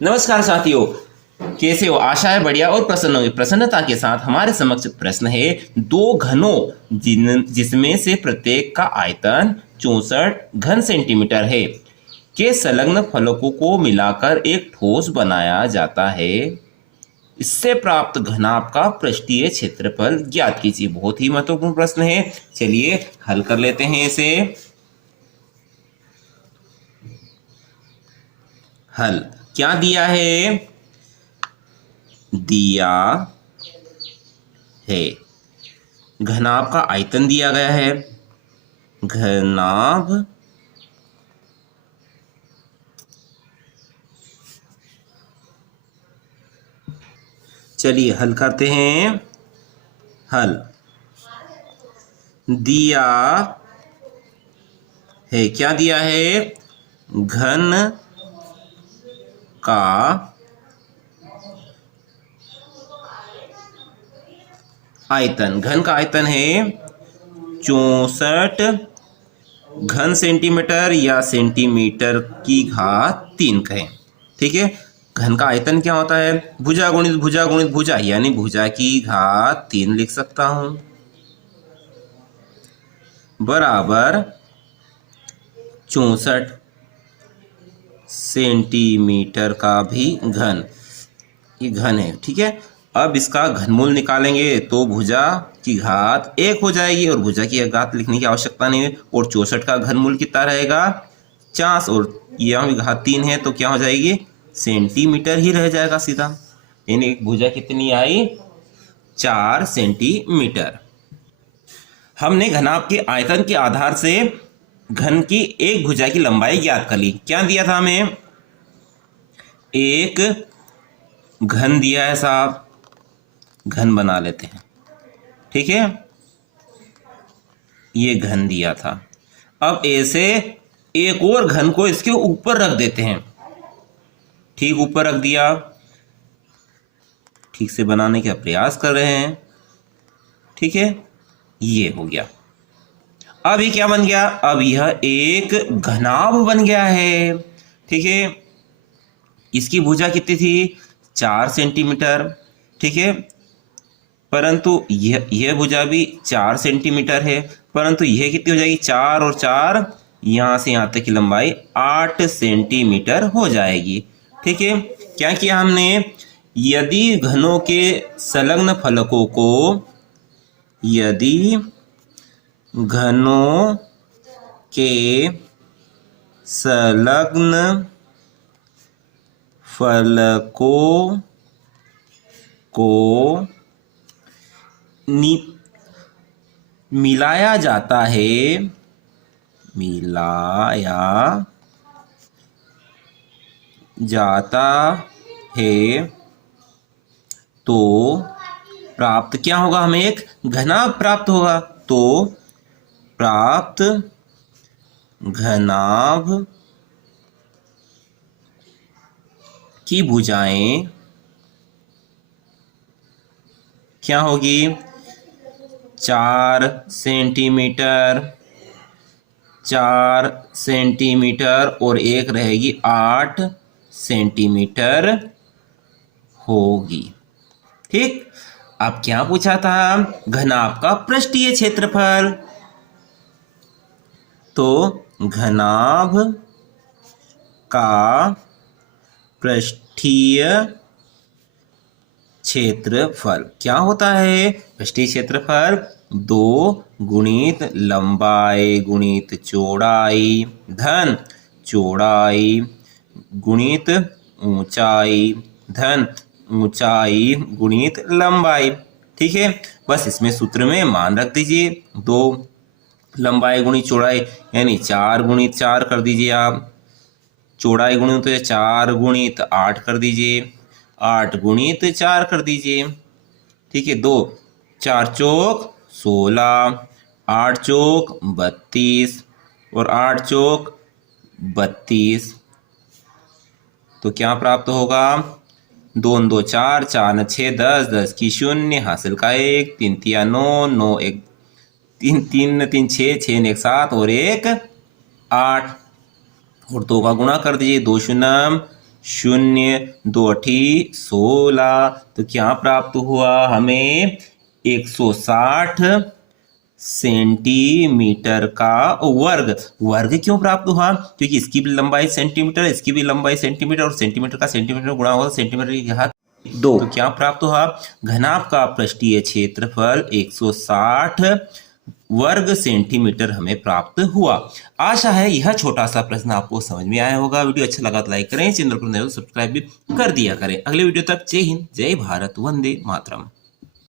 नमस्कार साथियों, कैसे हो? आशा है बढ़िया और प्रसन्न होंगे। प्रसन्नता के साथ हमारे समक्ष प्रश्न है, दो घनों जिसमें से प्रत्येक का आयतन 64 घन सेंटीमीटर है के संलग्न फलकों को मिलाकर एक ठोस बनाया जाता है। इससे प्राप्त घनाभ का पृष्ठीय क्षेत्रफल ज्ञात कीजिए। बहुत ही महत्वपूर्ण प्रश्न है, चलिए हल कर लेते हैं इसे। हल क्या दिया है? दिया है घनाभ का आयतन दिया गया है। घनाभ चलिए हल करते हैं। हल दिया है, क्या दिया है? घन का आयतन। घन का आयतन है 64 घन सेंटीमीटर या सेंटीमीटर की घात 3 कहें। ठीक है, घन का आयतन क्या होता है? भुजा गुणित भुजा, यानी भुजा की घात 3 लिख सकता हूं, बराबर 64 सेंटीमीटर का भी घन। ये घन है, ठीक है। अब इसका घनमूल निकालेंगे तो भुजा की घात 1 हो जाएगी और भुजा की घात लिखने की आवश्यकता नहीं है। और 64 का घनमूल कितना रहेगा? 50, और यहाँ भी घात 3 है तो क्या हो जाएगी? सेंटीमीटर ही रह जाएगा सीधा। यानी भुजा कितनी आई? 4 सेंटीमीटर। हमने घनाभ के आयतन के आधार से घन की एक भुजा की लंबाई ज्ञात कर ली। क्या दिया था हमें? एक घन दिया है साहब, घन बना लेते हैं। ठीक है, ये घन दिया था। अब ऐसे एक और घन को इसके ऊपर रख देते हैं। ठीक, ऊपर रख दिया। ठीक से बनाने का प्रयास कर रहे हैं। ठीक है, ये हो गया। अब ये क्या बन गया? अब यह एक घनाभ बन गया है। ठीक है, इसकी भुजा कितनी थी? 4 सेंटीमीटर। ठीक है, परंतु यह भुजा भी 4 सेंटीमीटर है, परंतु यह कितनी हो जाएगी? 4 और 4, यहाँ से यहाँ तक की लंबाई 8 सेंटीमीटर हो जाएगी। ठीक है, क्या किया हमने? यदि घनों के संलग्न फलकों को, यदि घनों के संलग्न फलकों को मिलाया जाता है, मिलाया जाता है, तो प्राप्त क्या होगा? हमें एक घनाभ प्राप्त होगा। तो प्राप्त घनाभ की भुजाएं क्या होगी? 4 सेंटीमीटर, 4 सेंटीमीटर और एक रहेगी 8 सेंटीमीटर होगी। ठीक, अब क्या पूछा था? घनाभ का पृष्ठीय क्षेत्रफल। तो घनाभ का पृष्ठीय क्षेत्रफल क्या होता है? पृष्ठीय क्षेत्रफल 2 गुणित लंबाई गुणित चौड़ाई धन चौड़ाई गुणित ऊंचाई धन ऊंचाई गुणित लंबाई। ठीक है, बस इसमें सूत्र में मान रख दीजिए। 2 लंबाई गुणित चौड़ाई, यानी 4 गुणित 4 कर दीजिए आप। चौड़ाई गुणित तो 4 गुणित 8 कर दीजिए। 8 गुणित 4 कर दीजिए। ठीक है, 2 4 चौक 16, 8 चौक 32 और 8 चौक 32। तो क्या प्राप्त होगा? 2 2 4, 4 6 10, 10 की 0, हासिल का 1, 3 3 9, 9 1 3 3 3 6, 6 1 7 और 1 8। और 2 का गुणा कर दीजिए। 2 शून्य शून्य, 2 अठी 16, तो क्या प्राप्त हुआ हमें 160 सेंटीमीटर का वर्ग। वर्ग क्यों प्राप्त हुआ? क्योंकि इसकी भी लंबाई सेंटीमीटर, इसकी भी लंबाई सेंटीमीटर, और सेंटीमीटर का सेंटीमीटर गुणा होगा सेंटीमीटर की घात 2। तो क्या प्राप्त हुआ? घनाभ का पृष्ठीय क्षेत्रफल 160 वर्ग सेंटीमीटर हमें प्राप्त हुआ। आशा है यह छोटा सा प्रश्न आपको समझ में आया होगा। वीडियो अच्छा लगा तो लाइक करें, चैनल को नए हो सब्सक्राइब भी कर दिया करें। अगले वीडियो तक जय हिंद, जय भारत, वंदे मातरम।